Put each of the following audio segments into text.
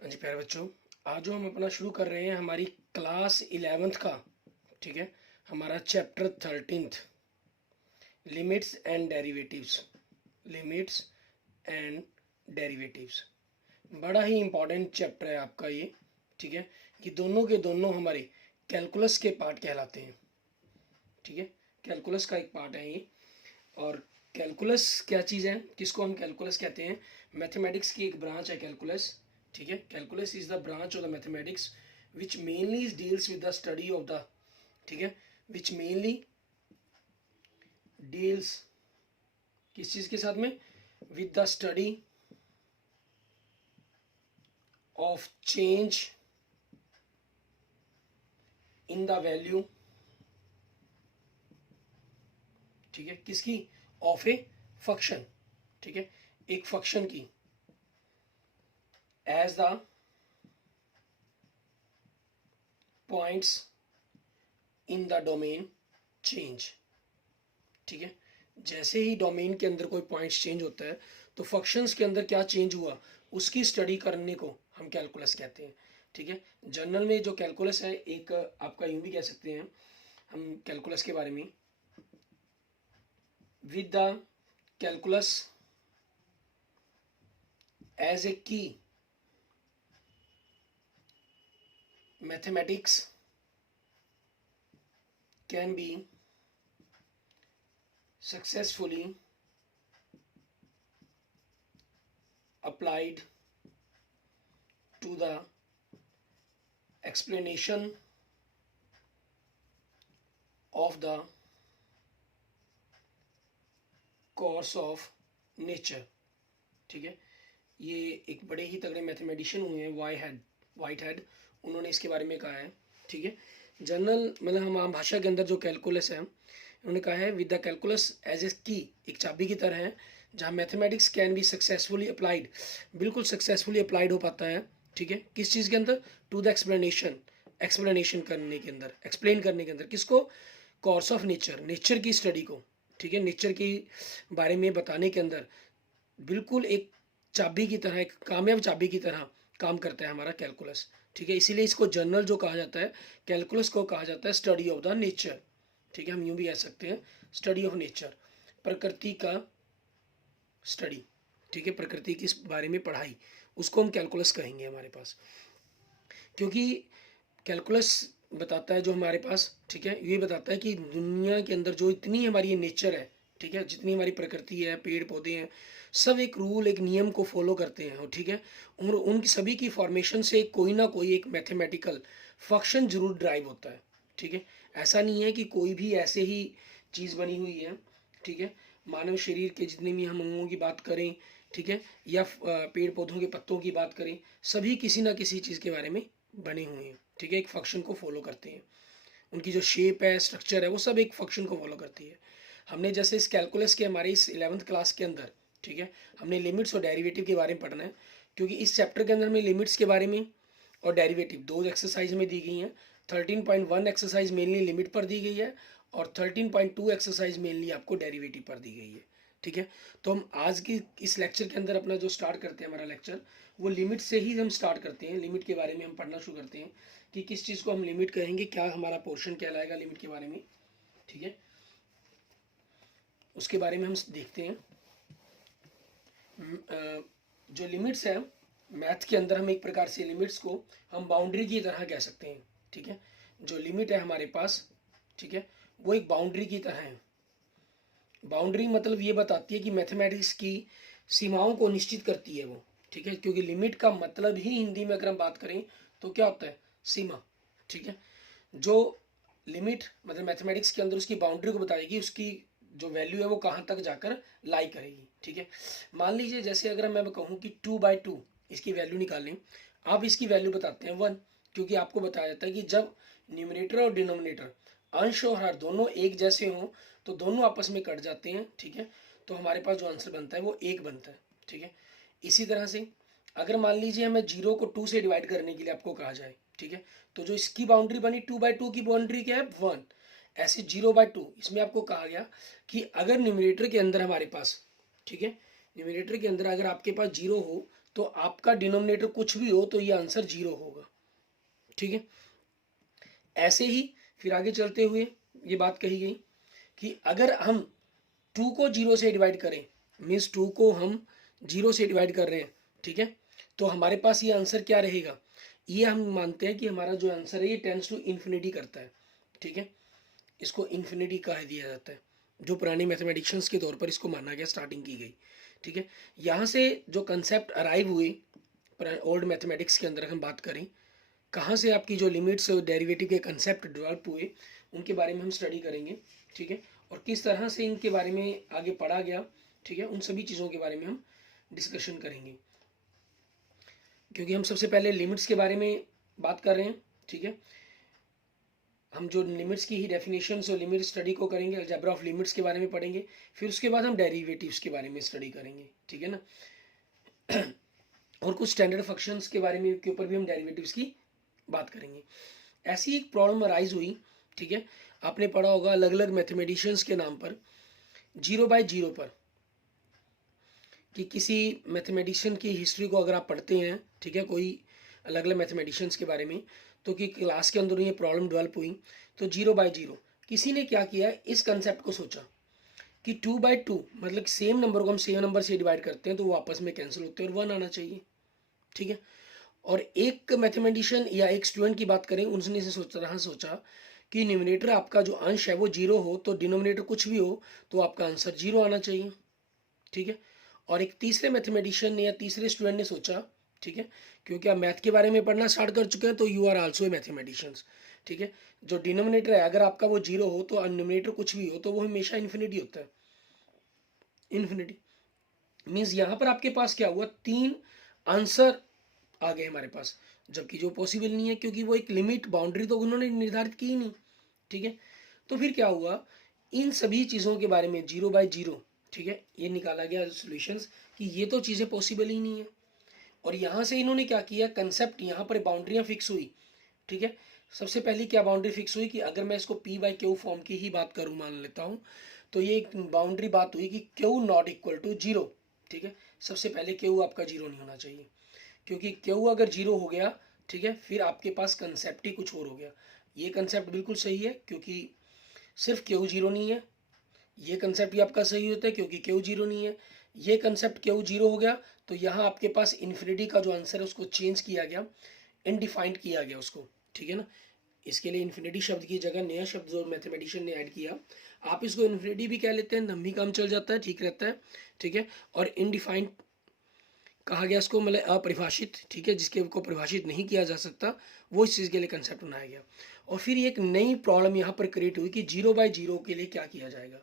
हाँ जी प्यारे बच्चों, आज जो हम अपना शुरू कर रहे हैं हमारी क्लास 11th का, ठीक है, हमारा chapter 13th, limits and derivatives. Limits and derivatives बड़ा ही इम्पोर्टेंट चैप्टर है आपका ये, ठीक है। कि दोनों के दोनों हमारे कैलकुलस के पार्ट कहलाते हैं, ठीक है। कैलकुलस का एक पार्ट है ये। और कैलकुलस क्या चीज़ है, किसको हम कैलकुलस कहते हैं? मैथमेटिक्स की एक ब्रांच है कैलकुलस, ठीक है। Calculus is the branch of the mathematics which mainly deals with the study of the, ठीक है, विच मेनली डील्स किस चीज़ के साथ में? With the study of change in the value, ठीक है, किसकी? ऑफ ए फंक्शन, ठीक है, एक फंक्शन की, as the points in the domain change, ठीक है। जैसे ही डोमेन के अंदर कोई पॉइंट्स चेंज होता है तो फंक्शंस के अंदर क्या चेंज हुआ उसकी स्टडी करने को हम कैलकुलस कहते हैं, ठीक है। जनरल में जो कैलकुलस है, एक आपका यूं भी कह सकते हैं हम कैलकुलस के बारे में, with the calculus as a key mathematics can be successfully applied to the explanation of the course of nature, ठीक है। ये एक बड़े ही तगड़े मैथमेटिशियन हुए हैं, वाइट हेड, उन्होंने इसके बारे में कहा है, ठीक है। जनरल मतलब हम आम भाषा के अंदर जो कैलकुलस है, उन्होंने कहा है with the calculus as a key, एक चाबी की तरह है जहाँ mathematics can be successfully applied, बिल्कुल सक्सेसफुली अप्लाइड हो पाता है, ठीक है। किस चीज़ के अंदर? टू द एक्सप्लेनेशन करने के अंदर, एक्सप्लेन करने के अंदर, किसको? कोर्स ऑफ नेचर, नेचर की स्टडी को, ठीक है, नेचर के बारे में बताने के अंदर बिल्कुल एक चाबी की तरह, एक कामयाब चाबी की तरह काम करता है हमारा कैलकुलस, ठीक है। इसीलिए इसको जनरल जो कहा जाता है, कैलकुलस को कहा जाता है स्टडी ऑफ द नेचर, ठीक है। हम यूं भी कह सकते हैं स्टडी ऑफ नेचर, प्रकृति का स्टडी, ठीक है, प्रकृति के बारे में पढ़ाई, उसको हम कैलकुलस कहेंगे हमारे पास। क्योंकि कैलकुलस बताता है जो हमारे पास, ठीक है, ये बताता है कि दुनिया के अंदर जो इतनी हमारी ये नेचर है, ठीक है, जितनी हमारी प्रकृति है, पेड़ पौधे हैं, सब एक रूल, एक नियम को फॉलो करते हैं, ठीक है। और उनकी सभी की फॉर्मेशन से कोई ना कोई एक मैथमेटिकल फंक्शन जरूर ड्राइव होता है, ठीक है। ऐसा नहीं है कि कोई भी ऐसे ही चीज़ बनी हुई है, ठीक है। मानव शरीर के जितने भी हम अंगों की बात करें, ठीक है, या पेड़ पौधों के पत्तों की बात करें, सभी किसी ना किसी चीज़ के बारे में बने हुए हैं, ठीक है, एक फंक्शन को फॉलो करते हैं। उनकी जो शेप है, स्ट्रक्चर है, वो सब एक फंक्शन को फॉलो करती है। हमने जैसे इस कैलकुलस के हमारे इस 11th क्लास के अंदर, ठीक है, हमने लिमिट्स और डेरिवेटिव के बारे में पढ़ना है, क्योंकि इस चैप्टर के अंदर हमें लिमिट्स के बारे में और डेरिवेटिव दो एक्सरसाइज में दी गई हैं। 13.1 एक्सरसाइज मेनली लिमिट पर दी गई है और 13.2 एक्सरसाइज मेनली आपको डेरिवेटिव पर दी गई है, ठीक है। तो हम आज की इस लेक्चर के अंदर अपना जो स्टार्ट करते हैं, हमारा लेक्चर वो लिमिट से ही हम स्टार्ट करते हैं। लिमिट के बारे में हम पढ़ना शुरू करते हैं कि किस चीज़ को हम लिमिट कहेंगे, क्या हमारा पोर्शन कहलाएगा लिमिट के बारे में, ठीक है, उसके बारे में हम देखते हैं। जो लिमिट्स है मैथ के अंदर, हम एक प्रकार से लिमिट्स को हम बाउंड्री की तरह कह सकते हैं, ठीक है। जो लिमिट है हमारे पास, ठीक है, वो एक बाउंड्री की तरह है। बाउंड्री मतलब ये बताती है कि मैथमेटिक्स की सीमाओं को निश्चित करती है वो, ठीक है। क्योंकि लिमिट का मतलब ही हिंदी में अगर हम बात करें तो क्या होता है? सीमा, ठीक है। जो लिमिट मतलब मैथमेटिक्स के अंदर उसकी बाउंड्री को बताएगी, उसकी जो वैल्यू है वो कहाँ तक जाकर लाई करेगी, ठीक है। मान लीजिए जैसे अगर मैं कहूँ कि 2/2 इसकी वैल्यू निकालें, आप इसकी वैल्यू बताते हैं 1, क्योंकि आपको बताया जाता है कि जब न्यूमरेटर और डिनोमिनेटर, अंश और हर दोनों एक जैसे हों तो दोनों आपस में कट जाते हैं, ठीक है। तो हमारे पास जो आंसर बनता है वो 1 बनता है, ठीक है। इसी तरह से अगर मान लीजिए हमें 0 को 2 से डिवाइड करने के लिए आपको कहा जाए, ठीक है, तो जो इसकी बाउंड्री बनी 2/2 की बाउंड्री क्या है? 1। ऐसे 0/2 इसमें आपको कहा गया कि अगर न्यूमरेटर के अंदर हमारे पास, ठीक है, न्यूमरेटर के अंदर अगर आपके पास 0 हो तो आपका डिनोमिनेटर कुछ भी हो तो ये आंसर 0 होगा। ठीक है, ऐसे ही फिर आगे चलते हुए ये बात कही गई कि अगर हम 2 को 0 से डिवाइड करें, मीन्स 2 को हम 0 से डिवाइड कर रहे हैं, ठीक है, तो हमारे पास ये आंसर क्या रहेगा, ये हम मानते हैं कि हमारा जो आंसर है ये टेंस टू इन्फिनिटी करता है। ठीक है, इसको इन्फिनिटी कह दिया जाता है, जो पुराने मैथमेटिशियंस के तौर पर इसको माना गया, स्टार्टिंग की गई। ठीक है, यहाँ से जो कंसेप्ट अराइव हुई ओल्ड मैथमेटिक्स के अंदर हम बात करें, कहाँ से आपकी जो लिमिट्स और डेरिवेटिव के कंसेप्ट डेवलप हुए, उनके बारे में हम स्टडी करेंगे। ठीक है, और किस तरह से इनके बारे में आगे पढ़ा गया, ठीक है, उन सभी चीज़ों के बारे में हम डिस्कशन करेंगे, क्योंकि हम सबसे पहले लिमिट्स के बारे में बात कर रहे हैं। ठीक है, हम जो लिमिट्स की ही डेफिनेशंस और लिमिट स्टडी को करेंगे, अलजेब्रा ऑफ लिमिट्स के बारे में पढ़ेंगे, फिर उसके बाद हम डेरिवेटिव्स के बारे में स्टडी करेंगे। ठीक है ना, और कुछ स्टैंडर्ड फंक्शंस के बारे में के ऊपर भी हम डेरिवेटिव्स की बात करेंगे। ऐसी एक प्रॉब्लम अराइज हुई, ठीक है, आपने पढ़ा होगा अलग अलग मैथमेटिशियंस के नाम पर 0/0 पर, कि किसी मैथमेटिशियन की हिस्ट्री को अगर आप पढ़ते हैं, ठीक है, कोई अलग अलग मैथमेटिशियंस के बारे में, तो कि क्लास के अंदर ये प्रॉब्लम डेवलप हुई, तो 0/0 किसी ने क्या किया, इस कंसेप्ट को सोचा कि 2/2 मतलब सेम नंबर को हम सेम नंबर से डिवाइड करते हैं तो वो आपस में कैंसिल होते हैं और 1 आना चाहिए। ठीक है, और एक मैथमेटिशियन या एक स्टूडेंट की बात करें, उसने इसे सोचा कि न्यूमरेटर आपका जो अंश है वो 0 हो तो डिनोमिनेटर कुछ भी हो तो आपका आंसर 0 आना चाहिए। ठीक है, और एक तीसरे मैथमेटिशियन ने या तीसरे स्टूडेंट ने सोचा, ठीक है, क्योंकि आप मैथ के बारे में पढ़ना स्टार्ट कर चुके हैं तो you are also a mathematicians. ठीक है, जो डिनोमिनेटर है अगर आपका वो 0 हो तो न्यूमरेटर कुछ भी हो तो वो हमेशा इन्फिनिटी होता है। इन्फिनिटी मीन्स यहाँ पर आपके पास क्या हुआ, 3 आंसर आ गए हमारे पास, जबकि जो पॉसिबल नहीं है, क्योंकि वो एक लिमिट बाउंड्री तो उन्होंने निर्धारित की ही नहीं। ठीक है, तो फिर क्या हुआ, इन सभी चीज़ों के बारे में 0/0, ठीक है, ये निकाला गया सॉल्यूशंस कि ये तो चीज़ें पॉसिबल ही नहीं है। और यहाँ से इन्होंने क्या किया, कंसेप्ट यहाँ पर बाउंड्रियाँ फिक्स हुई। ठीक है, सबसे पहली क्या बाउंड्री फिक्स हुई कि अगर मैं इसको P/Q फॉर्म की ही बात करूँ, मान लेता हूँ, तो ये एक बाउंड्री बात हुई कि Q नॉट इक्वल टू 0। ठीक है, सबसे पहले Q आपका 0 नहीं होना चाहिए, क्योंकि Q अगर 0 हो गया, ठीक है, फिर आपके पास कंसेप्ट ही कुछ और हो गया। ये कंसेप्ट बिल्कुल सही है, क्योंकि सिर्फ Q 0 नहीं है, ये कंसेप्ट भी आपका सही होता है क्योंकि Q 0 नहीं है, ये कंसेप्ट Q 0 हो गया, तो यहाँ आपके पास इन्फिनिटी का जो आंसर है उसको चेंज किया गया, इनडिफाइंड किया गया उसको। ठीक है ना, इसके लिए इन्फिनिटी शब्द की जगह नया शब्द जो मैथमेटिशियन ने ऐड किया, आप इसको इन्फिनिटी भी कह लेते हैं, तब भी काम चल जाता है, ठीक रहता है। ठीक है, और इनडिफाइंड कहा गया इसको, मतलब अपरिभाषित, ठीक है, जिसके को परिभाषित नहीं किया जा सकता, वो इस चीज़ के लिए कंसेप्ट बनाया गया। और फिर एक नई प्रॉब्लम यहाँ पर क्रिएट हुई कि 0/0 के लिए क्या किया जाएगा।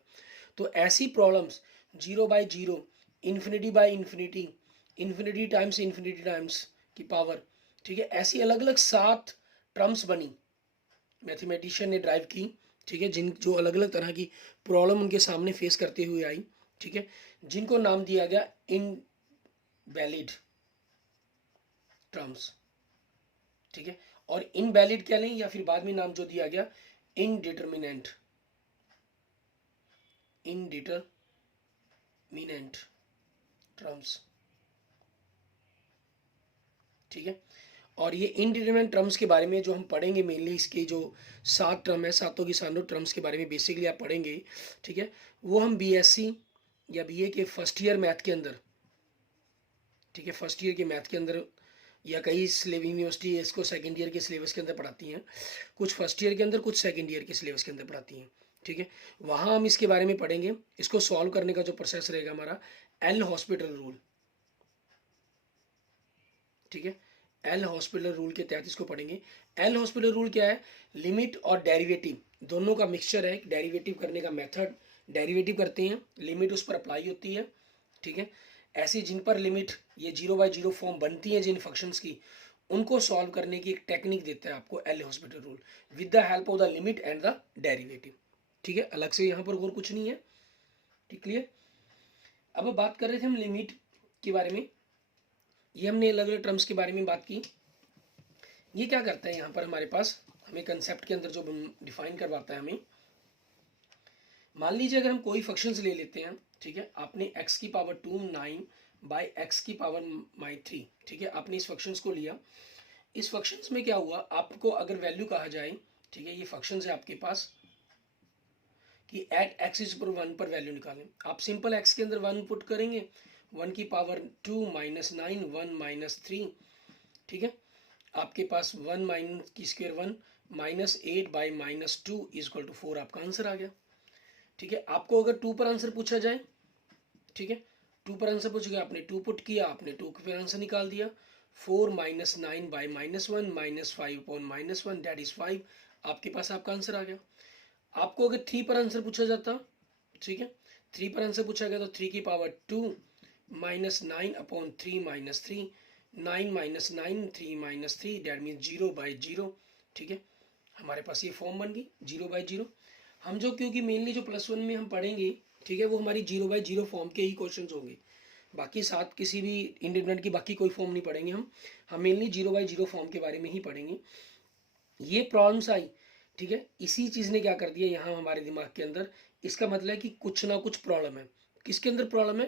तो ऐसी प्रॉब्लम्स 0/0, इन्फिनिटी इन्फिनिटी टाइम्स की पावर, ठीक है, ऐसी अलग अलग 7 टर्म्स बनी, मैथमेटिशियन ने ड्राइव की। ठीक है, जिन जो अलग अलग तरह की प्रॉब्लम उनके सामने फेस करते हुए आई, ठीक है, जिनको नाम दिया गया इनवैलिड टर्म्स। ठीक है, और इनवैलिड क्या लें, या फिर बाद में नाम जो दिया गया इनडिटर्मिनेंट टर्म्स। ठीक है, और ये इनडिटरमिनेंट टर्म्स के बारे में जो हम पढ़ेंगे, मेनली इसके जो 7 टर्म है, सातों की सातों टर्म्स के बारे में बेसिकली आप पढ़ेंगे। ठीक है, वो हम BSc या BA के फर्स्ट ईयर मैथ के अंदर, ठीक है, फर्स्ट ईयर के मैथ के अंदर, या कई यूनिवर्सिटी इसको सेकेंड ईयर के सिलेबस के अंदर पढ़ाती हैं, कुछ फर्स्ट ईयर के अंदर, कुछ सेकेंड ईयर के सिलेबस के अंदर पढ़ाती हैं। ठीक है, वहाँ हम इसके बारे में पढ़ेंगे। इसको सॉल्व करने का जो प्रोसेस रहेगा हमारा, एल हॉस्पिटल रूल। ठीक है, एल हॉस्पिटल रूल के तहत इसको पढ़ेंगे। एल हॉस्पिटल रूल क्या है, लिमिट और डेरिवेटिव दोनों का मिक्सचर है, डेरिवेटिव करने का मेथड, डेरिवेटिव करते हैं, लिमिट उस पर अप्लाई होती है। ठीक है, ऐसी जिन पर लिमिट ये 0/0 फॉर्म बनती है जिन फंक्शंस की, उनको सॉल्व करने की एक टेक्निक देता है आपको L hospital rule, with the help of the limit and the derivative. ठीक है, अलग से यहाँ पर और कुछ नहीं है। ठीक, क्लियर। अब बात कर रहे थे हम लिमिट के बारे में, ये हमने अलग अलग टर्म्स के बारे में बात की। ये क्या करता है यहाँ पर हमारे पास, हमें कंसेप्ट के अंदर जो डिफाइन करवाता है हमें, मान लीजिए अगर हम कोई फंक्शंस ले लेते हैं, ठीक है, आपने x की पावर 2 9 बाय एक्स की पावर माई 3, ठीक है। आपने इस फंक्शंस को लिया, इस फंक्शंस में क्या हुआ, आपको अगर वैल्यू कहा जाए, ठीक है, ये फंक्शन है आपके पास कि एट एक्स इज पर 1 पर वैल्यू निकालें। आप सिंपल एक्स के अंदर 1 पुट करेंगे, 1 की पावर 2 माइनस 9, 1 माइनस 3, ठीक है। आपके पास 1 माइनस की square 1 minus 8 by minus 2 is equal to 4, आपका आंसर आ गया, ठीक है। आपको अगर 2 पर आंसर पूछा जाए, ठीक है, 2 पर आंसर पूछा गया, आपने 2 पुट किया, आपने 2 पर आंसर निकाल दिया। 4 minus 9 by minus 1 minus 5 upon minus 1 that is 5, आपके पास आपका आंसर आ गया। आपको अगर 3 पर आंसर पूछा जाता, ठीक है, 3 पर आंसर पूछा गया तो 3 की power 2 minus 9 upon 3 minus 3, 9 minus 9 3 minus 3 that mean 0 by 0, ठीक है। हमारे पास ये फॉर्म बन गई 0 बाई 0। हम जो क्योंकि मेनली जो +1 में हम पढ़ेंगे, ठीक है, वो हमारी 0 बाई 0 फॉर्म के ही क्वेश्चन होंगे। बाकी साथ किसी भी इंडिपेंडेंट की बाकी कोई फॉर्म नहीं पढ़ेंगे हम मेनली 0 बाई 0 फॉर्म के बारे में ही पढ़ेंगे। ये प्रॉब्लम्स आई, ठीक है, इसी चीज़ ने क्या कर दिया यहाँ हमारे दिमाग के अंदर, इसका मतलब है कि कुछ ना कुछ प्रॉब्लम है। किसके अंदर प्रॉब्लम है?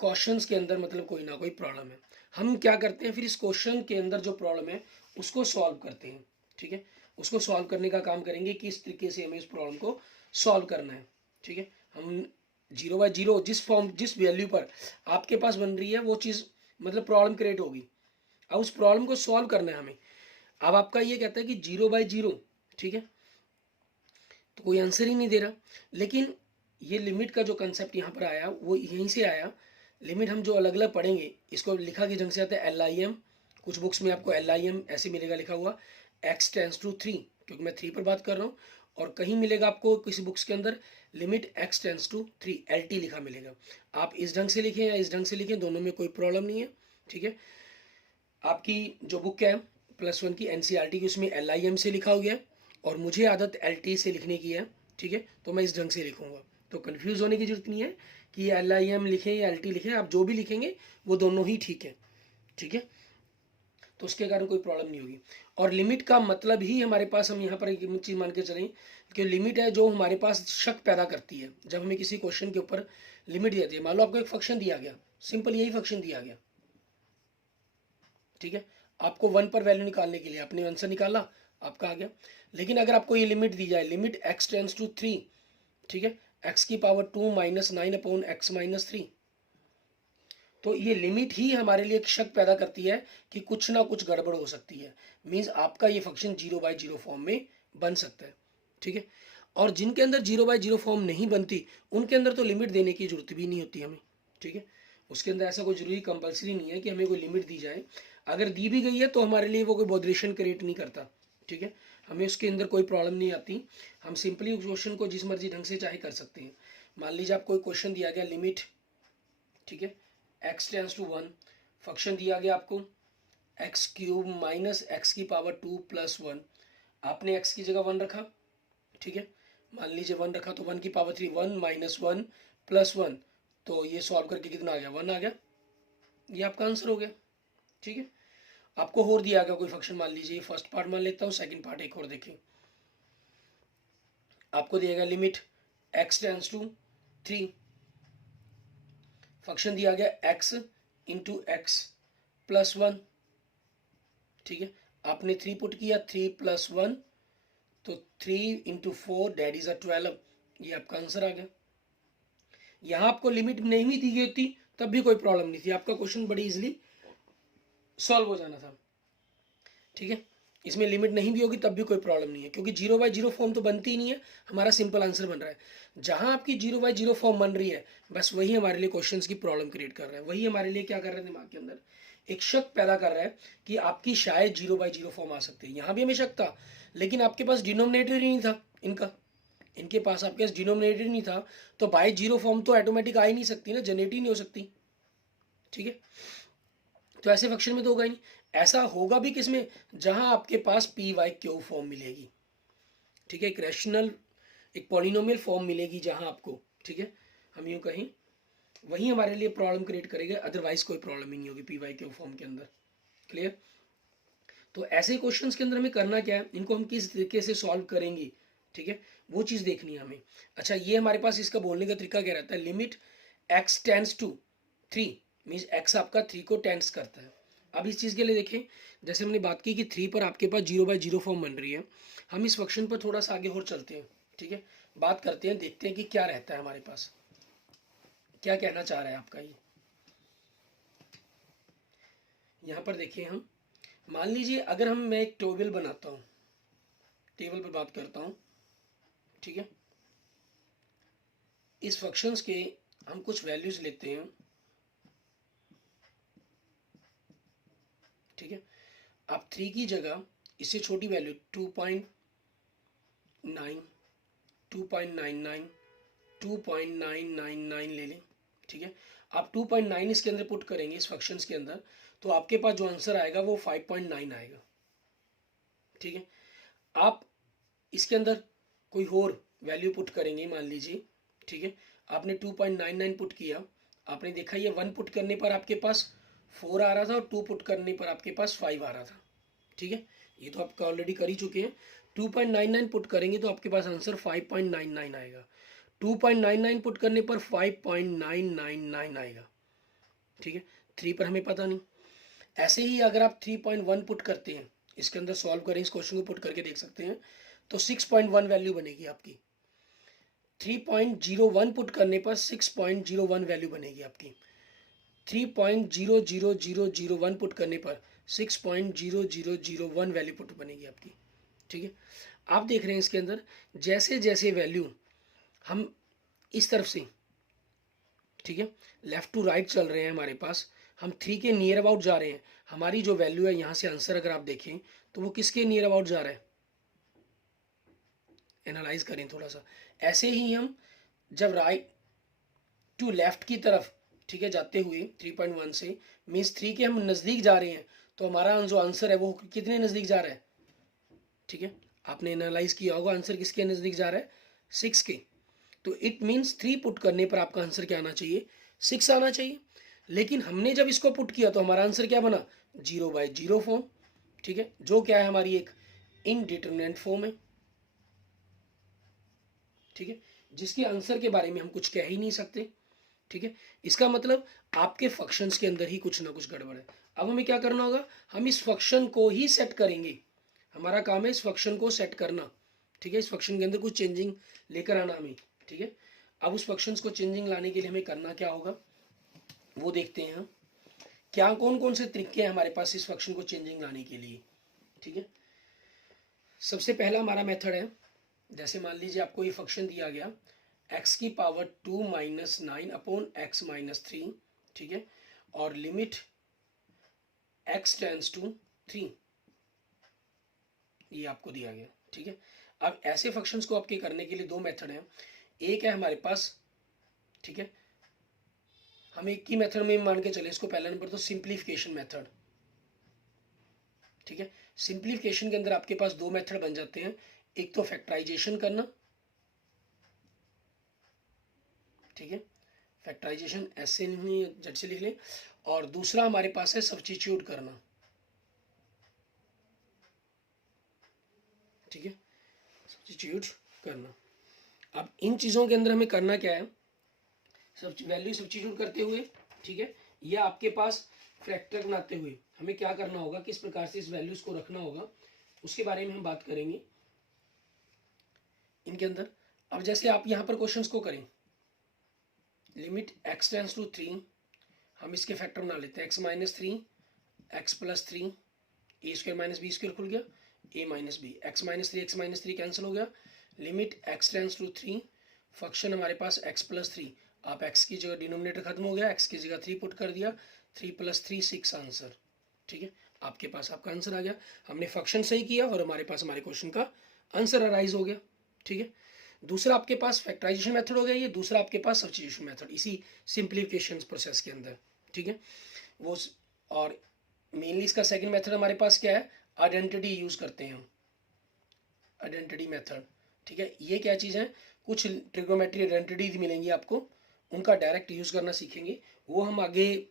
क्वेश्चंस के अंदर, मतलब कोई ना कोई प्रॉब्लम है। हम क्या करते हैं फिर इस क्वेश्चन के अंदर जो प्रॉब्लम है उसको सॉल्व करते हैं, ठीक है। उसको सॉल्व करने का काम करेंगे कि इस तरीके से हमें इस प्रॉब्लम को सॉल्व करना है, ठीक है। हम 0 बाई 0 जिस वैल्यू पर आपके पास बन रही है वो चीज़ मतलब प्रॉब्लम क्रिएट होगी। अब उस प्रॉब्लम को सॉल्व करना है हमें। अब आपका ये कहता है कि 0 बाई 0, ठीक है, तो कोई आंसर ही नहीं दे रहा। लेकिन ये लिमिट का जो कंसेप्ट यहाँ पर आया वो यहीं से आया। लिमिट हम जो अलग अलग पढ़ेंगे, इसको लिखा के ढंग से आता है LIM। कुछ बुक्स में आपको LIM ऐसे मिलेगा लिखा हुआ, x टेंस टू 3, क्योंकि मैं 3 पर बात कर रहा हूँ। और कहीं मिलेगा आपको किसी बुक्स के अंदर limit x tends to 3 LT लिखा मिलेगा। आप इस ढंग से लिखें या इस ढंग से लिखें, दोनों में कोई प्रॉब्लम नहीं है, ठीक है। आपकी जो बुक है +1 की NCERT की, उसमें LIM से लिखा हो गया और मुझे आदत LT से लिखने की है, ठीक है, तो मैं इस ढंग से लिखूंगा। तो कंफ्यूज होने की जरूरत नहीं है कि LIM लिखें या LT लिखें, आप जो भी लिखेंगे वो दोनों ही ठीक है, ठीक है। तो उसके कारण कोई प्रॉब्लम नहीं होगी। और लिमिट का मतलब ही हमारे पास, हम यहाँ पर एक चीज़ मान के चलें कि लिमिट है जो हमारे पास शक पैदा करती है। जब हमें किसी क्वेश्चन के ऊपर लिमिट दी जाती है, मान लो आपको एक फंक्शन दिया गया, सिंपल यही फंक्शन दिया गया, ठीक है, आपको 1 पर वैल्यू निकालने के लिए आपने आंसर निकाला, आपका आ गया। लेकिन अगर आपको ये लिमिट दी जाए, लिमिट x टेंस टू 3, ठीक है, x की power 2 minus 9 upon x minus 3, तो ये लिमिट ही हमारे लिए एक शक पैदा करती है कि कुछ ना कुछ गड़बड़ हो सकती है। मीन्स आपका ये फंक्शन 0 बाई 0 फॉर्म में बन सकता है, ठीक है। और जिनके अंदर 0 बाई 0 फॉर्म नहीं बनती उनके अंदर तो लिमिट देने की जरूरत भी नहीं होती हमें, ठीक है। उसके अंदर ऐसा कोई जरूरी कंपलसरी नहीं है कि हमें कोई लिमिट दी जाए। अगर दी भी गई है तो हमारे लिए वो कोई बॉदरेशन क्रिएट नहीं करता, ठीक है, हमें उसके अंदर कोई प्रॉब्लम नहीं आती। हम सिंपली उस क्वेश्चन को जिस मर्जी ढंग से चाहे कर सकते हैं। मान लीजिए आपको कोई क्वेश्चन दिया गया लिमिट, ठीक है, x टेंस टू 1, फंक्शन दिया गया आपको एक्स क्यूब माइनस एक्स की पावर 2 प्लस 1, आपने x की जगह 1 रखा, ठीक है, मान लीजिए 1 रखा तो 1 की पावर 3, 1 माइनस 1 प्लस 1, तो ये सॉल्व करके कितना आ गया, 1 आ गया, ये आपका आंसर हो गया, ठीक है। आपको और दिया गया कोई फंक्शन, मान लीजिए फर्स्ट पार्ट मान लेता हूँ, सेकंड पार्ट एक और देखें। आपको दिया गया limit x tends to 3, function दिया गया x इंटू एक्स प्लस 1, ठीक है, आपने 3 पुट किया, 3 प्लस 1, तो 3 इंटू 4 डैट इज 12, ये आपका आंसर आ गया। यहाँ आपको लिमिट नहीं भी दी गई होती तब भी कोई प्रॉब्लम नहीं थी, आपका क्वेश्चन बड़ी इजीली सॉल्व हो जाना था, ठीक है। इसमें लिमिट नहीं भी होगी तब भी कोई प्रॉब्लम नहीं है, क्योंकि 0 बाई 0 फॉर्म तो बनती ही नहीं है, हमारा सिंपल आंसर बन रहा है। जहां आपकी 0 बाई 0 फॉर्म बन रही है, बस वही हमारे लिए क्वेश्चंस की प्रॉब्लम क्रिएट कर रहा है, वही हमारे लिए क्या कर रहा है, दिमाग के अंदर एक शक पैदा कर रहा है कि आपकी शायद 0 बाई 0 फॉर्म आ सकती है। यहाँ भी हमें शक था, लेकिन आपके पास डिनोमिनेटर ही नहीं था इनके पास आपके पास डिनोमिनेटर नहीं था, तो बाई 0 फॉर्म तो ऑटोमेटिक आ ही नहीं सकती ना, जनरेट ही नहीं हो सकती, ठीक है। तो ऐसे फंक्शन में तो होगा ही नहीं। ऐसा होगा भी किसमें, जहां आपके पास PYQ फॉर्म मिलेगी, ठीक है, एक रैशनल एक पॉलिनोमियल फॉर्म मिलेगी जहां आपको, ठीक है, हम यूं कहें वही हमारे लिए प्रॉब्लम क्रिएट करेगा, अदरवाइज कोई प्रॉब्लम ही नहीं होगी PYQ फॉर्म के अंदर। क्लियर? तो ऐसे क्वेश्चंस के अंदर हमें करना क्या है, इनको हम किस तरीके से सॉल्व करेंगे, ठीक है, वो चीज़ देखनी है हमें। अच्छा, ये हमारे पास इसका बोलने का तरीका क्या रहता है, limit x tends to 3 means x आपका 3 को टेंस करता है। अब इस चीज़ के लिए देखें, जैसे हमने बात की कि 3 पर आपके पास 0/0 फॉर्म बन रही है, हम इस फंक्शन पर थोड़ा सा आगे और चलते हैं, ठीक है, बात करते हैं, देखते हैं कि क्या रहता है हमारे पास, क्या कहना चाह रहा है आपका ये। यहाँ पर देखिए, हम मान लीजिए अगर मैं एक टेबल बनाता हूँ, टेबल पर बात करता हूँ, ठीक है, इस फंक्शंस के हम कुछ वैल्यूज लेते हैं, ठीक है, आप 3 की जगह इससे छोटी वैल्यू 2.9, 2.99, 2.999 ले लें, ठीक है। आप 2.9 इसके अंदर पुट करेंगे इस फंक्शंस के अंदर, तो आपके पास जो आंसर आएगा वो 5.9 आएगा, ठीक है। आप इसके अंदर कोई और वैल्यू पुट करेंगे, मान लीजिए, ठीक है, आपने 2.99 पुट किया, आपने देखा ये 1 पुट करने पर आपके पास 4 आ रहा था और 2 पुट करने पर आपके पास 5 आ रहा था, ठीक है, ये तो आप ऑलरेडी कर ही चुके हैं। 2.99 पुट करेंगे तो आपके पास आंसर 5.99 आएगा, 2.99 पुट करने पर 5.999 आएगा, ठीक है। 3 पर हमें पता नहीं। ऐसे ही अगर आप 3.1 पुट करते हैं, इसके अंदर सॉल्व करें, इस क्वेश्चन को पुट करके देख सकते हैं, तो 6.1 वैल्यू बनेगी आपकी। 3.01 पुट करने पर 6.01 वैल्यू बनेगी आपकी। 3.00001 पुट करने पर 6.0001 वैल्यू पुट बनेगी आपकी, ठीक है। आप देख रहे हैं इसके अंदर जैसे जैसे वैल्यू हम इस तरफ से, ठीक है, लेफ्ट टू राइट चल रहे हैं, हमारे पास हम 3 के नियर अबाउट जा रहे हैं, हमारी जो वैल्यू है यहाँ से आंसर अगर आप देखें तो वो किसके नियर अबाउट जा रहा है, एनालाइज करें थोड़ा सा। ऐसे ही हम जब राइट टू लेफ्ट की तरफ, ठीक है, जाते हुए 3.1 से मीन्स 3 के हम नज़दीक जा रहे हैं, तो हमारा जो आंसर है वो कितने नज़दीक जा रहा है, ठीक है, आपने एनालाइज किया होगा आंसर किसके नज़दीक जा रहा है, 6 के। तो इट मीन्स 3 पुट करने पर आपका आंसर क्या आना चाहिए, 6 आना चाहिए। लेकिन हमने जब इसको पुट किया तो हमारा आंसर क्या बना, 0/0 फॉर्म, ठीक है, जो क्या है हमारी एक इनडिटरमिनेंट फॉर्म है, ठीक है, जिसके आंसर के बारे में हम कुछ कह ही नहीं सकते, ठीक है। इसका मतलब आपके फंक्शंस के अंदर ही कुछ ना कुछ गड़बड़ है। अब हमें क्या करना होगा, हम इस फंक्शन को ही सेट करेंगे, हमारा काम है इस फंक्शन को सेट करना, ठीक है, इस फंक्शन के अंदर कुछ चेंजिंग लेकर आना हमें, ठीक है। अब उस फंक्शंस को चेंजिंग लाने के लिए हमें करना क्या होगा वो देखते हैं हम, क्या कौन कौन से तरीके हैं हमारे पास इस फंक्शन को चेंजिंग लाने के लिए, ठीक है। सबसे पहला हमारा मेथड है, जैसे मान लीजिए आपको ये फंक्शन दिया गया x⁻² - 9 अपॉन x-3, ठीक है, और लिमिट x टेंड्स टू 3, ये आपको दिया गया, ठीक है। अब ऐसे फंक्शंस को आपके करने के लिए दो मेथड हैं, एक है हमारे पास, ठीक है, हम एक ही मेथड में मान के चले इसको, पहला नंबर तो सिंप्लीफिकेशन मेथड, ठीक है। सिंप्लीफिकेशन के अंदर आपके पास दो मेथड बन जाते हैं, एक तो फैक्टराइजेशन करना, ठीक है, फैक्टराइजेशन ऐसे नहीं झट से लिख लें, और दूसरा हमारे पास है सब्स्टिट्यूट करना, ठीक है, सब्स्टिट्यूट करना। अब इन चीज़ों के अंदर हमें करना क्या है, सब वैल्यू सब्स्टिट्यूट करते हुए, ठीक है, या आपके पास फैक्टर बनाते हुए हमें क्या करना होगा, किस प्रकार से इस वैल्यूज को रखना होगा, उसके बारे में हम बात करेंगे इनके अंदर। अब जैसे आप यहाँ पर क्वेश्चंस को करें, लिमिट x टेंड्स टू 3, हम इसके फैक्टर बना लेते हैं, x-3, x+3, a² - b² खुल गया, a-b, x-3 x-3 कैंसिल हो गया, limit x tends to 3, function हमारे पास x+3, आप x की जगह डिनोमिनेटर खत्म हो गया, x की जगह 3 पुट कर दिया, 3 + 3 6 आंसर, ठीक है, आपके पास आपका आंसर आ गया, हमने फंक्शन सही किया और हमारे पास हमारे क्वेश्चन का आंसर अराइज हो गया, ठीक है। दूसरा आपके पास फैक्टराइजेशन मेथड हो गया, ये दूसरा आपके पास सब्स्टिट्यूशन मेथड इसी सिंप्लीफिकेशन प्रोसेस के अंदर, ठीक है, वो। और मेनली इसका सेकंड मेथड हमारे पास क्या है, आइडेंटिटी यूज करते हैं हम, आइडेंटिटी मेथड, ठीक है। ये क्या चीज़ है, कुछ ट्रिग्नोमेट्री आइडेंटिटी मिलेंगी आपको, उनका डायरेक्ट यूज करना सीखेंगे, वो हम आगे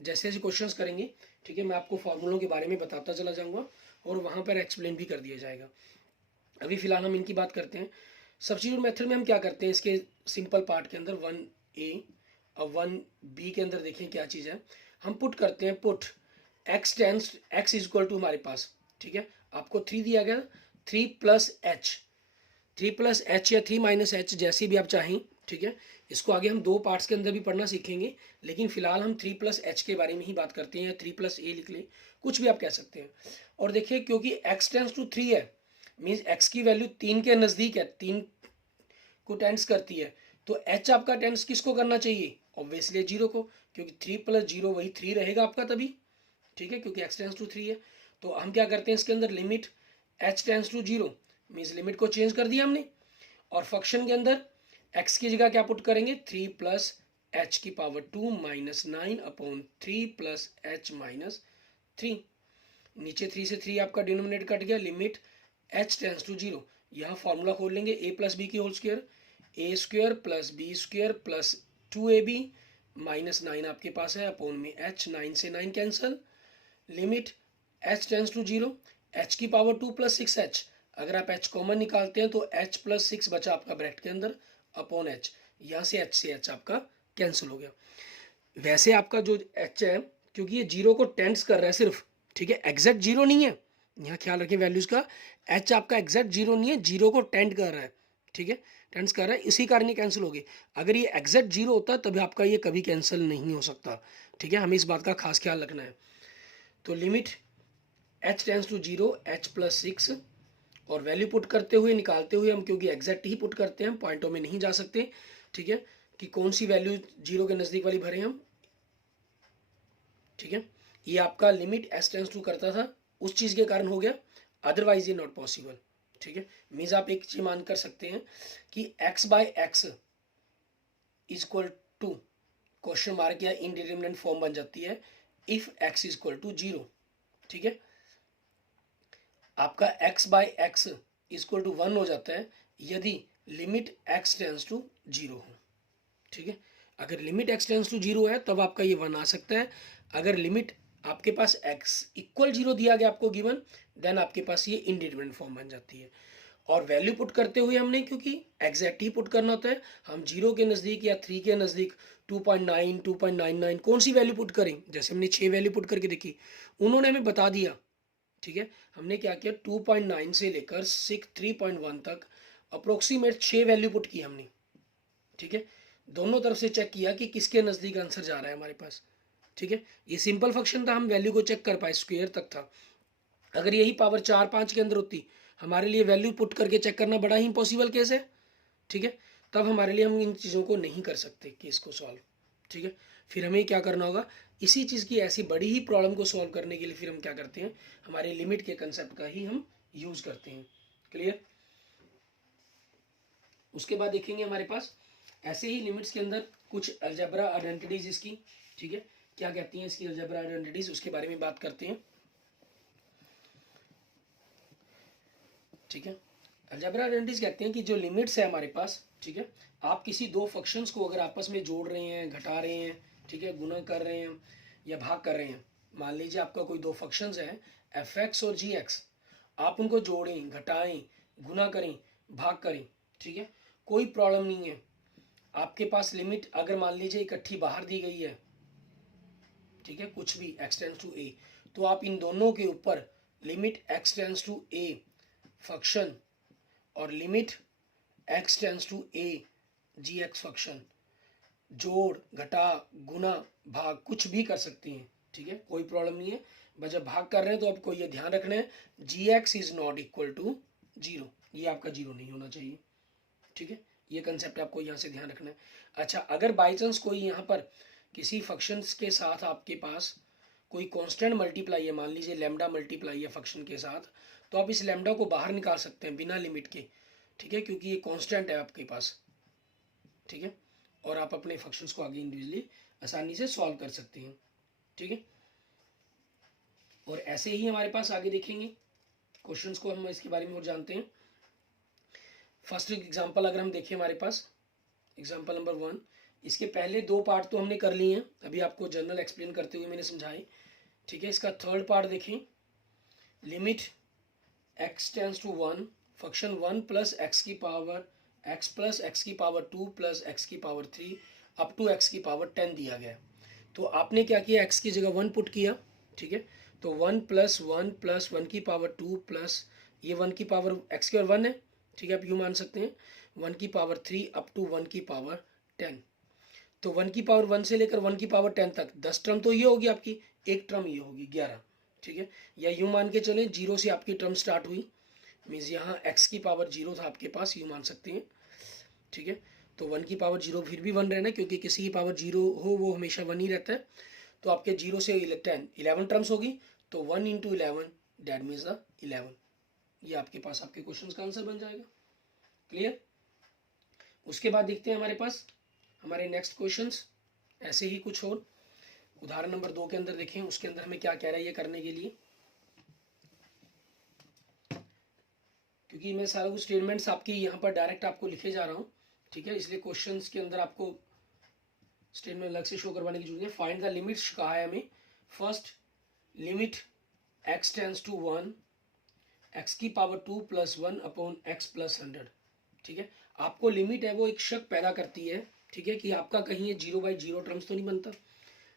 जैसे जैसे क्वेश्चंस करेंगे, ठीक है, मैं आपको फार्मूलों के बारे में बताता चला जाऊंगा और वहाँ पर एक्सप्लेन भी कर दिया जाएगा। अभी फिलहाल हम इनकी बात करते हैं। सब्स्टिट्यूट मेथड में हम क्या करते हैं, इसके सिंपल पार्ट के अंदर 1a अब 1b के अंदर देखें क्या चीज़ है, हम पुट करते हैं, put x is equal to हमारे पास, ठीक है, आपको 3 दिया गया, 3 प्लस एच या 3 माइनस एच, जैसी भी आप चाहें, ठीक है। इसको आगे हम 2 पार्ट्स के अंदर भी पढ़ना सीखेंगे, लेकिन फिलहाल हम 3 प्लस एच के बारे में ही बात करते हैं, या 3 प्लस ए लिख लें, कुछ भी आप कह सकते हैं। और देखिए क्योंकि x टेंस टू 3 है, मीन्स x की वैल्यू 3 के नज़दीक है, 3 को टेंस करती है, तो h आपका टेंस किसको करना चाहिए, ऑब्वियसली 0 को, क्योंकि 3 प्लस 0 वही 3 रहेगा आपका तभी, ठीक है, क्योंकि x टेंस टू 3 है। तो हम क्या करते हैं इसके अंदर, limit h tends to 0, means limit को चेंज कर दिया हमने, और फंक्शन के अंदर x की जगह क्या पुट करेंगे, 3 प्लस एच की power 2 minus 9 upon 3 plus H minus 3, नीचे 3 से 3 आपका डिनोमिनेट कट गया, लिमिट h टेंस टू 0, यहाँ फॉर्मूला खोल लेंगे, a प्लस बी की whole square, A square plus B square plus 2ab minus 9 आपके पास है, अपॉन में h, 9 से 9 cancel, limit h tends to 0, h की पावर 2 प्लस 6h, अगर आप h कॉमन निकालते हैं तो h प्लस 6 बचा आपका ब्रैकेट के अंदर, अपॉन h, यहाँ से h आपका कैंसिल हो गया। वैसे आपका जो h है, क्योंकि ये 0 को टेंस कर रहा है सिर्फ, ठीक है, एग्जैक्ट 0 नहीं है, यहाँ ख्याल रखें वैल्यूज़ का, h आपका एग्जैक्ट 0 नहीं है, 0 को टेंड कर रहा है, ठीक है, टेंस कर रहा है, इसी कारण ये कैंसिल हो गई। अगर ये एग्जैक्ट 0 होता तभी आपका ये कभी कैंसिल नहीं हो सकता, ठीक है, हमें इस बात का खास ख्याल रखना है। तो limit h tends to 0, h plus 6, और वैल्यू पुट करते हुए निकालते हुए हम, क्योंकि एग्जैक्ट ही पुट करते हैं, पॉइंटों में नहीं जा सकते, ठीक है, कि कौन सी वैल्यू 0 के नज़दीक वाली भरें हम, ठीक है। ये आपका लिमिट h टेंस टू करता था, उस चीज़ के कारण हो गया, अदरवाइज ये नॉट पॉसिबल, ठीक है। मीन्स आप एक चीज मान कर सकते हैं कि x by x is equal to question mark या इनडिटरमिनेट फॉर्म बन जाती है if x is equal to 0, ठीक है। आपका x by x is equal to 1 हो जाता है यदि लिमिट x टेंस टू 0 हो, ठीक है। अगर लिमिट x टेंस टू 0 है तब आपका ये 1 आ सकता है, अगर लिमिट आपके पास x इक्वल 0 दिया गया आपको गिवन, देन आपके पास ये इनडिटरमिनेट फॉर्म बन जाती है। और वैल्यू पुट करते हुए हमने, क्योंकि एग्जैक्ट ही पुट करना होता है, हम 0 के नज़दीक या 3 के नज़दीक 2.9 2.99 कौन सी वैल्यू पुट करें, जैसे हमने 6 वैल्यू पुट करके देखी, उन्होंने हमें बता दिया, ठीक है। हमने क्या किया, 2.9 से लेकर 3.1 तक अप्रोक्सीमेट 6 वैल्यू पुट की हमने, ठीक है। दोनों तरफ से चेक किया कि किसके नज़दीक आंसर जा रहा है हमारे पास, ठीक है। ये सिंपल फंक्शन था, हम वैल्यू को चेक कर पाए, स्क्वायर तक था। अगर यही पावर 4-5 के अंदर होती, हमारे लिए वैल्यू पुट करके चेक करना बड़ा ही इम्पॉसिबल केस है, ठीक है, तब हमारे लिए हम इन चीज़ों को नहीं कर सकते केस को सॉल्व, ठीक है। फिर हमें क्या करना होगा, इसी चीज़ की ऐसी बड़ी ही प्रॉब्लम को सॉल्व करने के लिए फिर हम क्या करते हैं, हमारे लिमिट के कंसेप्ट का ही हम यूज़ करते हैं। क्लियर। उसके बाद देखेंगे हमारे पास ऐसे ही लिमिट्स के अंदर कुछ अलजेब्रा आइडेंटिटीज इसकी, ठीक है, क्या कहती हैं इसकी अलजेब्रा आइडेंटिटीज, उसके बारे में बात करते हैं, ठीक है। अलजेब्रा आइडेंटिटीज कहते हैं कि जो लिमिट्स है हमारे पास, ठीक है, आप किसी दो फंक्शंस को अगर आपस में जोड़ रहे हैं, घटा रहे हैं, ठीक है, गुना कर रहे हैं या भाग कर रहे हैं, मान लीजिए आपका कोई दो फंक्शंस हैं f(x) और g(x), आप उनको जोड़ें, घटाएं, गुना करें, भाग करें, ठीक है, कोई प्रॉब्लम नहीं है। आपके पास लिमिट अगर मान लीजिए इकट्ठी बाहर दी गई है, ठीक है, कुछ भी x टेंस टू a, तो आप इन दोनों के ऊपर limit x tends to a function और limit x tends to a gx function जोड़, घटा, गुना, भाग कुछ भी कर सकती हैं, ठीक है, कोई प्रॉब्लम नहीं है। बस जब भाग कर रहे हैं तो आपको ये ध्यान रखना है gx is not equal to 0, ये आपका 0 नहीं होना चाहिए, ठीक है, ये कंसेप्ट आपको यहाँ से ध्यान रखना है। अच्छा, अगर बाई चांस कोई यहाँ पर किसी फंक्शंस के साथ आपके पास कोई कांस्टेंट मल्टीप्लाई है, मान लीजिए लैम्डा मल्टीप्लाई है फंक्शन के साथ, तो आप इस लैम्डा को बाहर निकाल सकते हैं बिना लिमिट के, ठीक है, क्योंकि ये कांस्टेंट है आपके पास, ठीक है, और आप अपने फंक्शंस को आगे इंडिविजुअली आसानी से सॉल्व कर सकते हैं, ठीक है। और ऐसे ही हमारे पास आगे देखेंगे क्वेश्चंस को, हम इसके बारे में और जानते हैं। फर्स्ट एग्जांपल अगर हम देखें हमारे पास एग्जांपल नंबर 1, इसके पहले दो पार्ट तो हमने कर लिए हैं, अभी आपको जनरल एक्सप्लेन करते हुए मैंने समझाए, ठीक है। इसका थर्ड पार्ट देखें, limit x tends to 1 function 1 plus x की पावर x प्लस एक्स की पावर 2 प्लस एक्स की पावर 3 अप टू एक्स की पावर 10 दिया गया है। तो आपने क्या किया, एक्स की जगह 1 पुट किया, ठीक है। तो 1 + 1 + 1 की पावर 2 प्लस ये 1 की पावर एक्स की पावर 1 है, ठीक है, आप यूँ मान सकते हैं 1 की पावर 3 अप टू 1 की पावर 10। तो 1 की पावर 1 से लेकर 1 की पावर 10 तक 10 टर्म तो ये होगी आपकी, एक टर्म ये होगी 11, ठीक है। या यूँ मान के चलें 0 से आपकी टर्म स्टार्ट हुई, मीन्स यहाँ x की पावर 0 था आपके पास, यूँ मान सकते हैं, ठीक है। तो 1 की पावर 0 फिर भी 1 रहना, क्योंकि किसी की पावर 0 हो वो हमेशा 1 ही रहता है। तो आपके 0 से 10 11 टर्म्स होगी, तो 1 × 11 दैट मीन्स द 11। ये आपके पास आपके क्वेश्चन का आंसर बन जाएगा। क्लियर। उसके बाद देखते हैं हमारे पास हमारे नेक्स्ट क्वेश्चंस ऐसे ही कुछ और। उदाहरण नंबर 2 के अंदर देखें, उसके अंदर हमें क्या कह रहा है ये करने के लिए, क्योंकि मैं सारा कुछ स्टेटमेंट्स आपकी यहाँ पर डायरेक्ट आपको लिखे जा रहा हूँ, ठीक है, इसलिए क्वेश्चंस के अंदर आपको स्टेटमेंट अलग से शो करवाने की जरूरत है। फाइंड द लिमिट्स कहा है हमें। First limit x tends to 1 x की पावर 2 + 1 अपॉन x + 100, ठीक है। आपको लिमिट है वो एक शक पैदा करती है, ठीक है, कि आपका कहीं ये 0/0 टर्म्स तो नहीं बनता,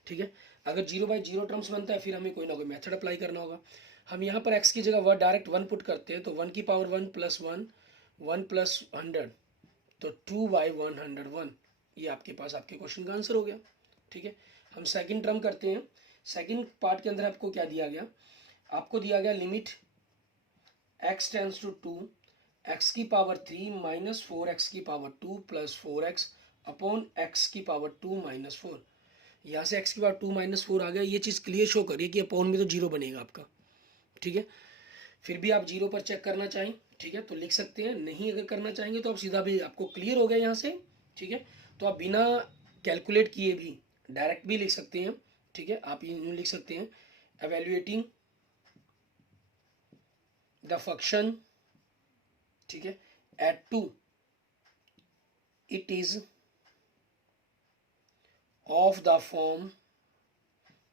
ठीक है। अगर 0/0 टर्म्स बनता है फिर हमें कोई ना कोई मेथड अप्लाई करना होगा। हम यहाँ पर x की जगह वर्ड डायरेक्ट 1 पुट करते हैं, तो 1 की पावर 1 + 1 1 + 100, तो 2/101, ये आपके पास आपके क्वेश्चन का आंसर हो गया, ठीक है। हम सेकंड टर्म करते हैं। सेकंड पार्ट के अंदर आपको क्या दिया गया, आपको दिया गया limit x tends to 2 x की पावर 3 - 4x की पावर 2 + 4x अपॉन x की पावर 2 - 4। यहाँ से x की पावर 2 - 4 आ गया। ये चीज़ क्लियर शो करिए कि अपॉन में तो 0 बनेगा आपका, ठीक है। फिर भी आप 0 पर चेक करना चाहें, ठीक है, तो लिख सकते हैं। नहीं अगर करना चाहेंगे तो आप सीधा भी, आपको क्लियर हो गया यहाँ से, ठीक है। तो आप बिना कैलकुलेट किए भी डायरेक्ट भी लिख सकते हैं, ठीक है। आप यूँ लिख सकते हैं, एवेल्युएटिंग द फंक्शन, ठीक है, at 2 it is of the form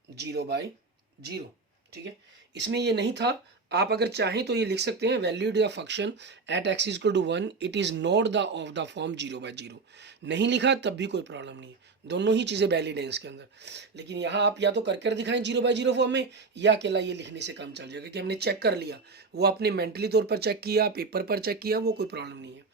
0/0, ठीक है। इसमें ये नहीं था, आप अगर चाहें तो ये लिख सकते हैं, valued the function at x = 1 it is not the of the form 0/0। नहीं लिखा तब भी कोई प्रॉब्लम नहीं है, दोनों ही चीज़ें वैलिड हैं इसके अंदर। लेकिन यहाँ आप या तो कर दिखाएं 0/0 फॉर्म में, या अकेला ये लिखने से काम चल जाएगा कि हमने चेक कर लिया, वो आपने मेंटली तौर पर चेक किया, पेपर पर चेक किया, वो कोई प्रॉब्लम नहीं है।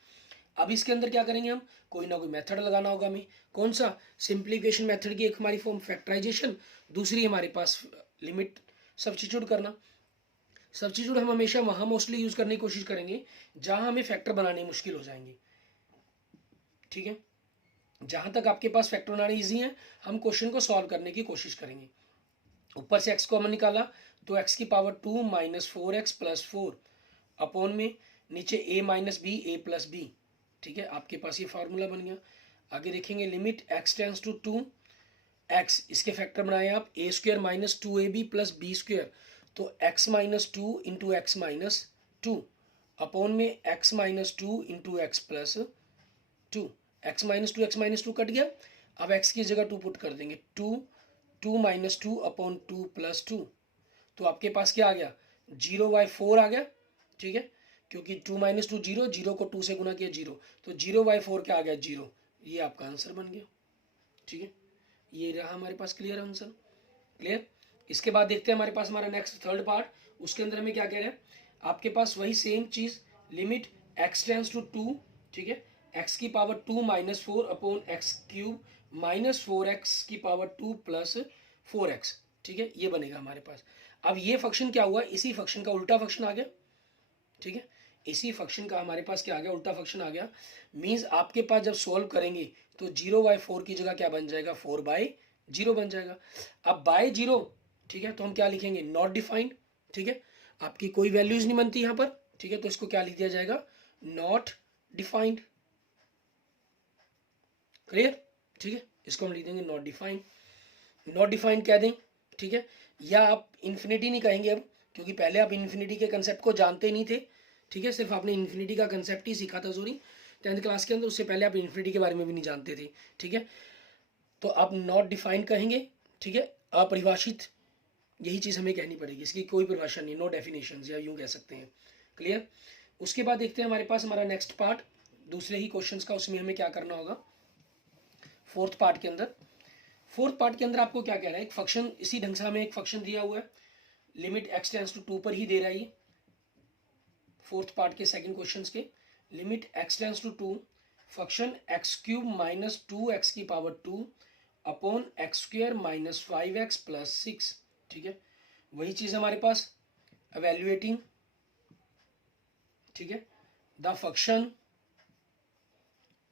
अब इसके अंदर क्या करेंगे, हम कोई ना कोई मेथड लगाना होगा हमें। कौन सा, सिंप्लीफिकेशन मेथड की एक हमारी फॉर्म फैक्टराइजेशन, दूसरी हमारे पास लिमिट सब्स्टिट्यूट करना। सब्स्टिट्यूट हम हमेशा वहाँ मोस्टली यूज़ करने की कोशिश करेंगे जहाँ हमें फैक्टर बनाने मुश्किल हो जाएंगे, ठीक है। जहाँ तक आपके पास फैक्टर बनाने ईजी है, हम क्वेश्चन को सॉल्व करने की कोशिश करेंगे। ऊपर से x कॉमन निकाला, तो x की पावर 2 - 4x + 4 अपॉन में नीचे a - b a + b, ठीक है। आपके पास ये फार्मूला बन गया। आगे देखेंगे, limit x tends to 2 x, इसके फैक्टर बनाए आप, a² - 2ab + b², तो x - 2 × x - 2 अपॉन में x - 2 × x + 2, x - 2 x - 2 cut गया। अब x की जगह 2 पुट कर देंगे, 2 2 - 2 अपॉन 2 + 2, तो आपके पास क्या आ गया, 0/4 आ गया, ठीक है, क्योंकि 2 - 2 0, 0 को 2 से गुना किया 0, तो 0/4 क्या आ गया, 0। ये आपका आंसर बन गया, ठीक है। ये रहा हमारे पास क्लियर आंसर। क्लियर। इसके बाद देखते हैं हमारे पास हमारा नेक्स्ट थर्ड पार्ट, उसके अंदर हमें क्या कह रहे हैं, आपके पास वही सेम चीज़, लिमिट x टेंस टू 2, ठीक है, x की पावर 2 - 4 अपॉन x³ - 4x की पावर 2 + 4x, ठीक है, ये बनेगा हमारे पास। अब ये फंक्शन क्या हुआ, इसी फंक्शन का उल्टा फंक्शन आ गया, ठीक है। इसी फंक्शन का हमारे पास क्या आ गया, उल्टा फंक्शन आ गया। मीन्स आपके पास जब सॉल्व करेंगे तो 0/4 की जगह क्या बन जाएगा, 4/0 बन जाएगा। अब बाय 0, ठीक है, तो हम क्या लिखेंगे, नॉट डिफाइंड, ठीक है, आपकी कोई वैल्यूज नहीं बनती यहाँ पर, ठीक है, तो इसको क्या लिख दिया जाएगा, नॉट डिफाइंड। क्लियर, ठीक है, इसको हम लिख देंगे नॉट डिफाइंड। नॉट डिफाइंड कह दें, ठीक है, या आप इन्फिनिटी नहीं कहेंगे अब, क्योंकि पहले आप इन्फिनिटी के कंसेप्ट को जानते नहीं थे, ठीक है, सिर्फ आपने इन्फिनिटी का कंसेप्ट ही सीखा था सॉरी 10th क्लास के अंदर, उससे पहले आप इन्फिनिटी के बारे में भी नहीं जानते थे, ठीक है। तो आप नॉट डिफाइंड कहेंगे, ठीक है, अपरिभाषित, यही चीज़ हमें कहनी पड़ेगी, इसकी कोई परिभाषा नहीं, नो डेफिनेशन, या यूँ कह सकते हैं। क्लियर। उसके बाद देखते हैं हमारे पास हमारा नेक्स्ट पार्ट दूसरे ही क्वेश्चन का, उसमें हमें क्या करना होगा। फोर्थ पार्ट के अंदर। फोर्थ पार्ट के अंदर आपको क्या कह रहा है, एक फंक्शन, इसी ढंग से हमें एक फंक्शन दिया हुआ है, लिमिट x टेंड्स टू 2 पर ही दे रहा है ये फोर्थ पार्ट के सेकंड क्वेश्चन के। Limit x tends to 2 function x cube minus 2x की power 2 upon x square minus 5x plus 6। ठीक है, वही चीज हमारे पास evaluating, ठीक है, the function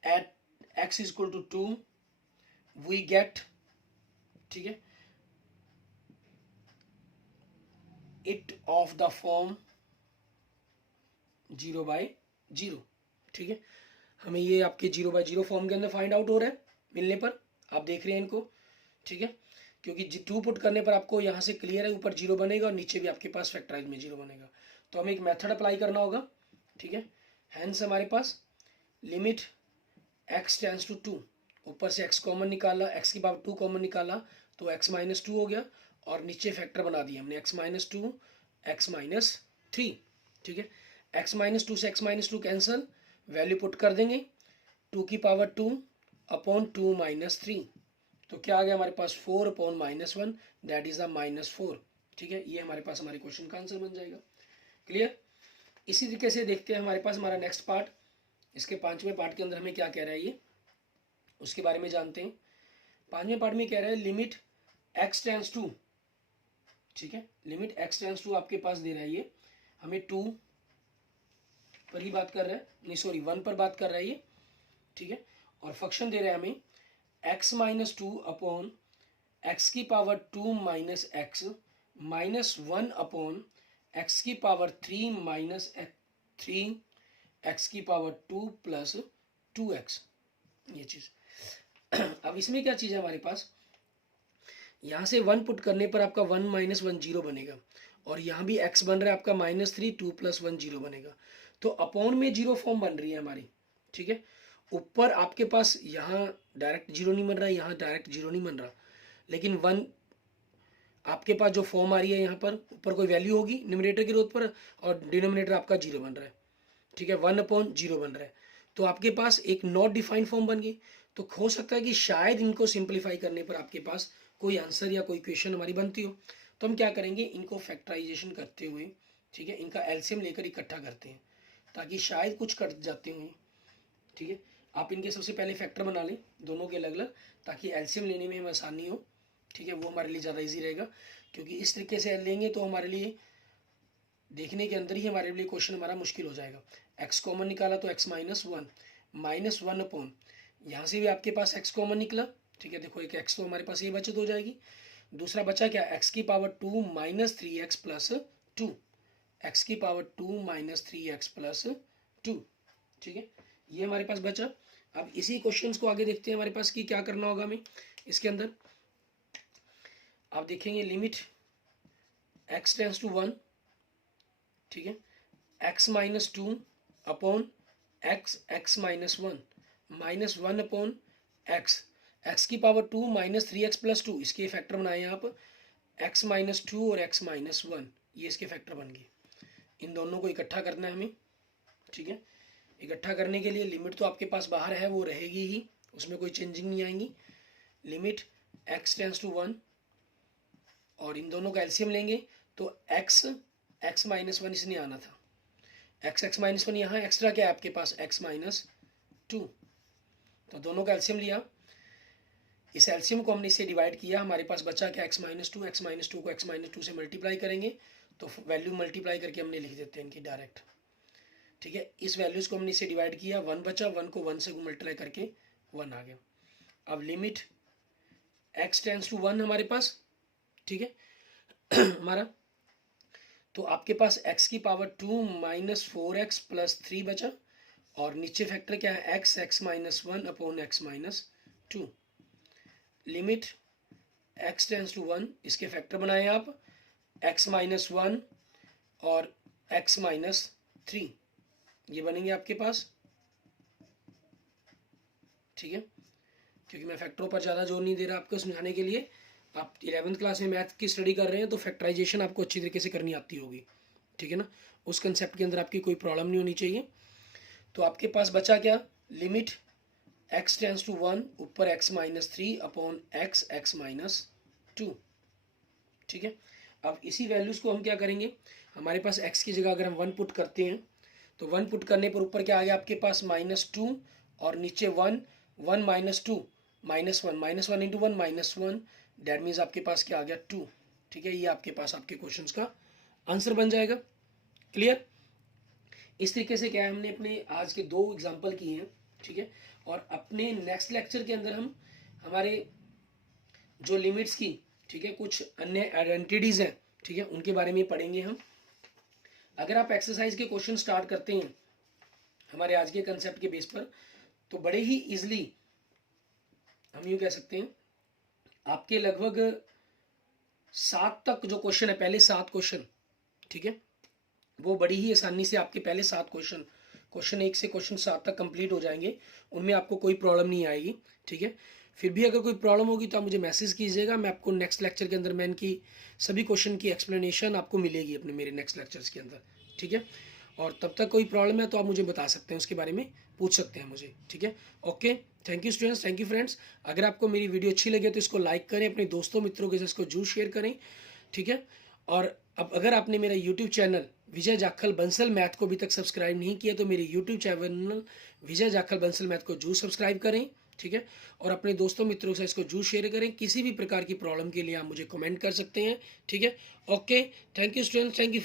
at x is equal to 2 we get, ठीक है, इट ऑफ द फॉर्म 0/0। ठीक है, हमें ये आपके 0/0 फॉर्म के अंदर फाइंड आउट हो रहा है मिलने पर, आप देख रहे हैं इनको। ठीक है, क्योंकि 2 पुट करने पर आपको यहाँ से क्लियर है, ऊपर 0 बनेगा और नीचे भी आपके पास फैक्टराइज में 0 बनेगा। तो हमें एक मेथड अप्लाई करना होगा। ठीक है, हैंस हमारे पास लिमिट x टेंड्स टू 2, ऊपर से x कॉमन निकाला, x की पावर 2 कॉमन निकाला तो x माइनस 2 हो गया, और नीचे फैक्टर बना दिया हमने x माइनस 2 x माइनस 3। ठीक है, x माइनस 2 से x minus 2 cancel, value put कर देंगे 2 की पावर 2 अपॉन 2 माइनस 3, तो क्या आ गया हमारे पास 4 upon minus 1 that is a -4। ठीक है, ये हमारे पास हमारे क्वेश्चन का आंसर बन जाएगा। क्लियर। इसी तरीके से देखते हैं हमारे पास हमारा नेक्स्ट पार्ट, इसके 5वें पार्ट के अंदर हमें क्या कह रहा है ये, उसके बारे में जानते हैं। 5वें पार्ट में कह रहा है लिमिट x टेंड्स टू, ठीक है, लिमिट x टेंड्स टू आपके पास दे रहा है ये, हमें 2 पर ही बात कर रहा है, नहीं सॉरी 1 पर बात कर रहा है ये। ठीक है, और फंक्शन दे रहा है हमें x माइनस 2 अपॉन एक्स की power 2 minus x minus 1 upon x की पावर 3 माइनस 3 एक्स की पावर 2 प्लस 2x, ये चीज। अब इसमें क्या चीज है हमारे पास, यहाँ से 1 पुट करने पर आपका 1 माइनस 1 0 बनेगा, और यहाँ भी x बन रहा है आपका -3 2 प्लस 1 0 बनेगा, तो अपॉन में 0 फॉर्म बन रही है हमारी। ठीक है, ऊपर आपके पास यहाँ डायरेक्ट 0 नहीं बन रहा है, यहाँ डायरेक्ट 0 नहीं बन रहा, लेकिन 1 आपके पास जो फॉर्म आ रही है यहाँ पर, ऊपर कोई वैल्यू होगी न्यूमरेटर की रोट पर, और डिनोमिनेटर आपका 0 बन रहा है। ठीक है, 1/0 बन रहा है, तो आपके पास एक नॉट डिफाइंड फॉर्म बन गई। तो हो सकता है कि शायद इनको सिंप्लीफाई करने पर आपके पास कोई आंसर या कोई क्वेश्चन हमारी बनती हो, तो हम क्या करेंगे, इनको फैक्टराइजेशन करते हुए, ठीक है, इनका एलसीएम लेकर इकट्ठा करते हैं, ताकि शायद कुछ कट जाते हुए। ठीक है, आप इनके सबसे पहले फैक्टर बना लें दोनों के अलग अलग, ताकि एलसीएम लेने में हमें आसानी हो। ठीक है, वो हमारे लिए ज़्यादा इजी रहेगा, क्योंकि इस तरीके से लेंगे तो हमारे लिए देखने के अंदर ही हमारे लिए क्वेश्चन हमारा मुश्किल हो जाएगा। x कॉमन निकाला तो x माइनस 1 अपॉन, यहाँ से भी आपके पास x कॉमन निकला। ठीक है, देखो एक x तो हमारे पास ये बचत हो जाएगी, दूसरा बचा क्या, x की power 2 minus 3x plus 2, x की पावर 2 माइनस 3x प्लस 2। ठीक है, ये हमारे पास बचा। अब इसी क्वेश्चंस को आगे देखते हैं हमारे पास कि क्या करना होगा हमें इसके अंदर। आप देखेंगे लिमिट x टेंड्स टू 1, ठीक है, x minus 2 upon x minus 1 minus 1 upon x की पावर 2 माइनस 3x प्लस 2, इसके फैक्टर बनाए आप x माइनस 2 और x माइनस 1, ये इसके फैक्टर बन गए। इन दोनों को इकट्ठा करना है हमें। ठीक है, इकट्ठा करने के लिए लिमिट तो आपके पास बाहर है, वो रहेगी ही, उसमें कोई चेंजिंग नहीं आएंगी। लिमिट x टेंड्स टू 1, और इन दोनों का एलसीएम लेंगे तो x माइनस 1 इसने आना था, x माइनस 1 यहाँ एक्स्ट्रा क्या है आपके पास x माइनस 2, तो दोनों का एलसीएम लिया, इस एलसीएम को हमने इससे डिवाइड किया, हमारे पास बचा क्या x माइनस 2 को x माइनस 2 से मल्टीप्लाई करेंगे तो वैल्यू मल्टीप्लाई करके हमने लिख देते हैं इनकी डायरेक्ट। ठीक है, इस वैल्यूज को हमने इससे डिवाइड किया, 1 बचा, 1 को 1 से मल्टीप्लाई करके 1 आ गया। अब लिमिट x टेंड्स टू 1 हमारे पास, ठीक है हमारा, तो आपके पास x की पावर 2 माइनस 4x प्लस 3 बचा, और नीचे फैक्टर क्या है x minus 1 upon x minus 2। Limit x tends to 1, इसके फैक्टर बनाए आप x माइनस 1 और x माइनस 3, ये बनेंगे आपके पास। ठीक है, क्योंकि मैं फैक्टरों पर ज़्यादा जोर नहीं दे रहा आपको समझाने के लिए, आप 11th क्लास में मैथ की स्टडी कर रहे हैं तो फैक्टराइजेशन आपको अच्छी तरीके से करनी आती होगी। ठीक है ना, उस कंसेप्ट के अंदर आपकी कोई प्रॉब्लम नहीं होनी चाहिए। तो आपके पास बचा क्या, लिमिट x टेंस टू 1 ऊपर x minus 3 upon x minus 2, ठीक है। अब इसी वैल्यूज को हम क्या करेंगे, हमारे पास x की जगह अगर हम 1 पुट करते हैं तो 1 पुट करने पर ऊपर क्या आ गया आपके पास -2 और नीचे 1, 1 माइनस 2 -1 इंटू 1 -1, डेट मीन्स आपके पास क्या आ गया 2, ठीक है। ये आपके पास आपके क्वेश्चन का आंसर बन जाएगा। क्लियर। इस तरीके से क्या है, हमने अपने आज के 2 एग्जाम्पल किए हैं, ठीक है। और अपने नेक्स्ट लेक्चर के अंदर हम हमारे जो लिमिट्स की, ठीक है, कुछ अन्य आइडेंटिटीज हैं, ठीक है, उनके बारे में पढ़ेंगे हम। अगर आप एक्सरसाइज के क्वेश्चन स्टार्ट करते हैं हमारे आज के कंसेप्ट के बेस पर, तो बड़े ही इजली हम यूँ कह सकते हैं आपके लगभग 7 तक जो क्वेश्चन है, पहले 7 क्वेश्चन, ठीक है, वो बड़ी ही आसानी से आपके पहले 7 क्वेश्चन 1 से क्वेश्चन 7 तक कंप्लीट हो जाएंगे, उनमें आपको कोई प्रॉब्लम नहीं आएगी, ठीक है। फिर भी अगर कोई प्रॉब्लम होगी तो आप मुझे मैसेज कीजिएगा, मैं आपको नेक्स्ट लेक्चर के अंदर मैं इनकी सभी क्वेश्चन की एक्सप्लेनेशन आपको मिलेगी अपने मेरे नेक्स्ट लेक्चर्स के अंदर, ठीक है। और तब तक कोई प्रॉब्लम है तो आप मुझे बता सकते हैं, उसके बारे में पूछ सकते हैं मुझे, ठीक है। Okay, thank you students, thank you friends. अगर आपको मेरी वीडियो अच्छी लगे तो इसको लाइक करें, अपने दोस्तों मित्रों के साथ इसको जरूर शेयर करें, ठीक है। और अब अगर आपने मेरा यूट्यूब चैनल विजय जाखल बंसल मैथ को अभी तक सब्सक्राइब नहीं किया तो मेरे यूट्यूब चैनल विजय जाखल बंसल मैथ को जरूर सब्सक्राइब करें, ठीक है। और अपने दोस्तों मित्रों से इसको जरूर शेयर करें। किसी भी प्रकार की प्रॉब्लम के लिए आप मुझे कमेंट कर सकते हैं, ठीक है। Okay, thank you students, thank you.